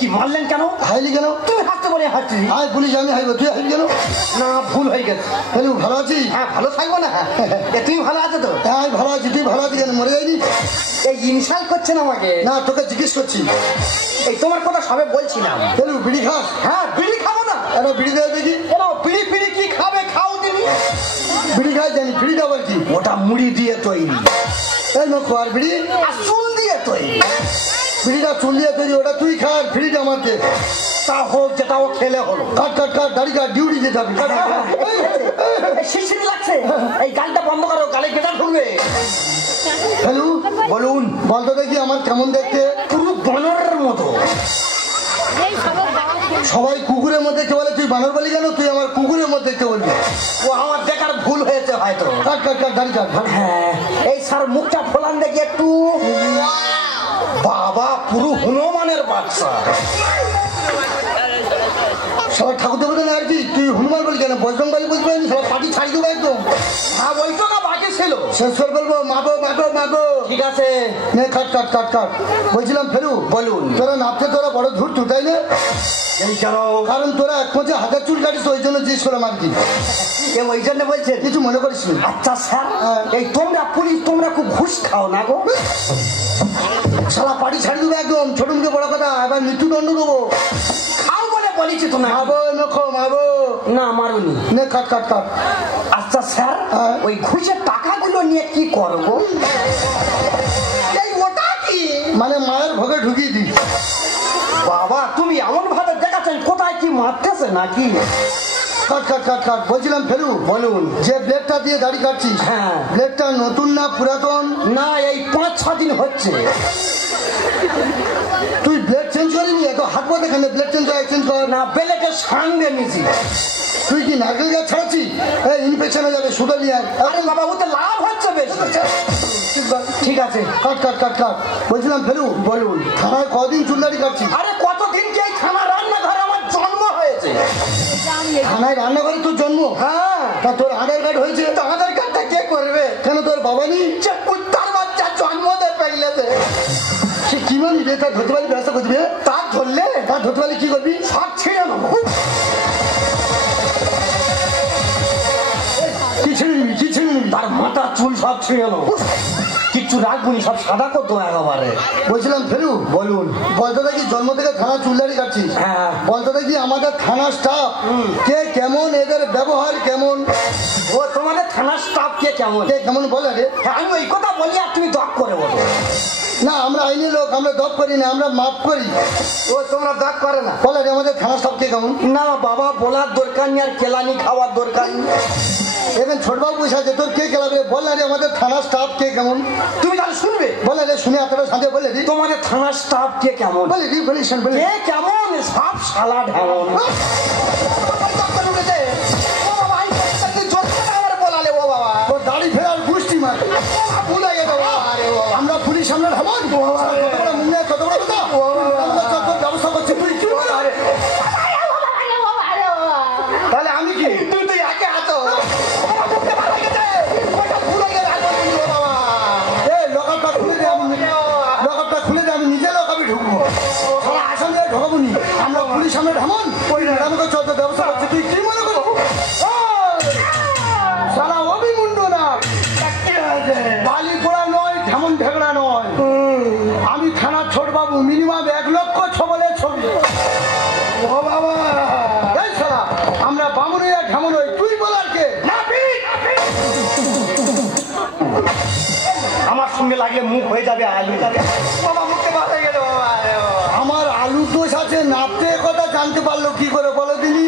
কি মারলেন কেন? হাইলি কেন? তুমি হাসতে বলে হাসছি। হ্যাঁ পুলিশ আমি হাইব, তুই হাইলি কেন? না ভুল হয়ে গেছে। হ্যালো ভালো আছিস? হ্যাঁ ভালো থাকবো না। তুমি ভালো আছো তো? হ্যাঁ আমি ভালো আছি। তুই ভালো আছিস কেন? মরে যায়নি? এই ইনসাল্ট করছেন আমাকে? না তোকে জিজ্ঞেস করছি। এই তোমার কথা সবে বলছিলাম। হ্যালো বিড়ি খাস? হ্যাঁ বিড়ি খাবো না? একটা বিড়ি দেয় দেখি। কেন বিড়ি ফিড়ি কি খাবে? খাও তুমি। বিড়ি খাই জানি, বিড়িটা আবার কি? ওটা মুড়ি দিয়ে তৈরি। এই নখো আর বিড়ি? আর চুল দিয়ে তৈরি। বিড়িটা চুল দিয়ে তৈরি, ওটা তুই খা আর বিড়িটা আমার দে। তা হোক, যেটাও খেলে হলো। কাট কাট কাট, দাড়ি কাট, ডিউটি যেতে হবে। শিরশির লাগছে, এই গালটা বন্ধ করো, গালে গেটা ঢুকবে। হ্যালো বলুন। বলতো দেখি আমার কেমন দেখতে? পুরো বানরের মতো। সবাই কুকুরের মধ্যে কে বলে, তুই বানর বলি কেন? তুই আমার কুকুরের মধ্যে কে বলবি? ও আমার দেখার ভুল হয়েছে হয়তো। কাট কাট কাট, দাড়ি কাট। হ্যাঁ এই স্যার মুখটা ফোলান দেখি একটু। বাবা পুরো হনুমানের বাচ্চা। সবাই ঠাকুর দেবতা না আর কি? তুই হনুমান বলি কেন? বজরংবলী বলতে পারিনি? সবাই পাটি ছাড়ি দেবো একদম। হ্যাঁ বলছো না বাকি ছিল? শেষ করে বলবো মাগো মাগো মাগো। ঠিক আছে নে কাট কাট কাট কাট। বলছিলাম ফেরু, বলুন। তোরা নাপতে তোরা বড় ধূর্ত তাই না? এই কেন? কারণ তোরা এক পথে হাতের চুল কাটিস, ওই জন্য জিজ্ঞেস করলাম আর কি। ওই জন্য বলছেন? কিছু মনে করিস নি? আচ্ছা স্যার, এই তোমরা পুলিশ তোমরা খুব ঘুষ খাও না গো? শালা পাটি ছাড়ি দেবো একদম, ছোট মুখে বড় কথা, এবার মৃত্যুদণ্ড দেবো। খাও বলে বলেছি তো না। মাবো নখো মাবো। না মারুনি। নে কাট কাট কাট। আচ্ছা স্যার, ওই ঘুষের টাকাগুলো নিয়ে কি করবো? এই ওটা কি? মানে মায়ের ভোগে ঢুকিয়ে দিই। বাবা তুমি এমন ভাবে দেখাচ্ছেন কোথায় কি মারতেছে নাকি? কাট কাট কাট কাট। বলছিলাম ফেরু, বলুন। যে ব্লেডটা দিয়ে দাড়ি কাটছিস, হ্যাঁ ব্লেডটা নতুন না পুরাতন? না এই 5-6 দিন হচ্ছে। তুই ব্লেড চেঞ্জ করিনি? এত হাত পথে এখানে ব্লেড চেঞ্জ করে চেঞ্জ কর না বেলেটের সঙ্গে নিছি। তুই কি নারকেল গাছ ছাড়াচ্ছি? ইনফেকশন হয়ে যাবে, সুতো নিয়ে। আরে বাবা ওতে লাভ হচ্ছে বেশি। ঠিক আছে কাট কাট কাট কাট। বলছিলাম ফেরু, বলুন। থানায় কদিন চুল দাড়ি কাটছি? আরে কতদিন কি এই খানা রান্নাঘরে আমার জন্ম হয়েছে। থানায় রান্নাঘরে তোর জন্ম? হ্যাঁ। তা তোর আধার কার্ড হয়েছে? তো আধার কার্ডটা কে করবে? কেন তোর বাবা নেই? যে কুত্তার বাচ্চা জন্ম দিয়ে পেলেছে। সে কি মানি রে? তার ধরতে পারি ব্যবস্থা করবি? তার ধরলে তার ধরতে পারি কি করবি? সব ছিঁড়ে নেবো। কি ছেড়ে নিবি? কি ছেড়ে নিবি? তার মাথা চুল সব ছিঁড়ে নেবো, কিচ্ছু রাখবনি, সব সাদা করতো একেবারে। বলছিলাম ফেরু, বলুন। বলতো দেখি জন্ম থেকে থানা চুল দাড়ি কাটছিস, হ্যাঁ। বলতো দেখি আমাদের থানা স্টাফ কে কেমন, এদের ব্যবহার কেমন? ও তোমাদের থানার স্টাফ কে কেমন? কে কেমন বলে রে? আমি ওই কথা বলি আর তুমি দপ করে বলো। না আমরা আইনের লোক, আমরা দপ করি না, আমরা মাপ করি। ও তোমরা দাগ করে না? বলে রে আমাদের থানা স্টাফ কে কেমন? না বাবা বলার দরকার নেই আর কেলানি খাওয়ার দরকার নেই। এখন ছোটবাবু বসে আছে, তোর কে খেলাবে? বলে রে আমাদের থানা স্টাফ কে কেমন? তুমি তাহলে শুনবে? বলে রে, শুনে এতটা শান্তি। বলে রি তোমাদের থানার স্টাফ কে কেমন? বলে রি বলে শোন বলে কে কেমন? সব শালা ঢেমন। তোর দাড়ি ফেরার গোষ্ঠী মার ভুলে গেছে। আমরা পুলিশ, আমরা ঢামান মুখে কত বড় কথা। তোর ব্যবস্থা করছে তুই কি? তাহলে আমি কি? তুই একে আছো। লকআপটা খুলে দে, আমি লকআপটা খুলে দে, আমি নিজে লকআপে ঢুকবো। সারা আসাম দিয়ে ঢোকাবো নি। আমরা পুলিশ, আমরা ঢামান আমাকে চল ব্যবস্থা করছে। তুই কি মনে করো? সারা অভিমুন্ড না, বালি পোড়া নয়, ঢেমন ঢেকড়া নয়। আমি থানার ছোট বাবু, মিনিমাম 1 লক্ষ ছবলের ছবি। ও বাবা এই সারা, আমরা বামুনিয়া ঢেমন হই, তুই বলার কে? আমার সঙ্গে লাগলে মুখ হয়ে যাবে আলু। বাবা মুখে ভালো গেল বাবা। আমার আলু দোষ আছে, নাপতে কথা জানতে পারলো কি করে বলো দিনি?